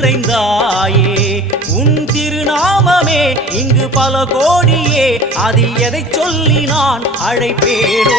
நிறைந்தாயே. உன் திருநாமமே இங்கு பல கோடியே. அதில் எதை சொல்லி நான் அழைப்பேனோ?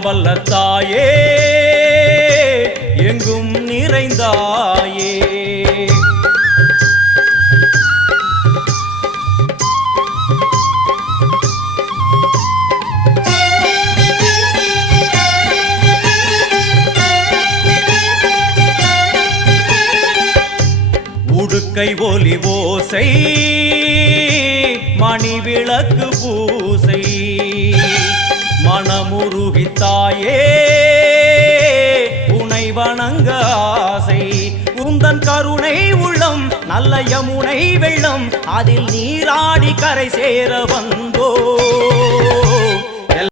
எல்லாம் வல்ல தாயே எங்கும் நிறைந்தாயே. உடுக்கை ஒலி ஓசை மணி விளக்கு பூசை. மனமுருகித்தாயே உனை வணங்க ஆசை. உந்தன் கருணை உள்ளம் நல்ல யமுனை வெள்ளம் அதில் நீராடி கரை சேர வந்தோ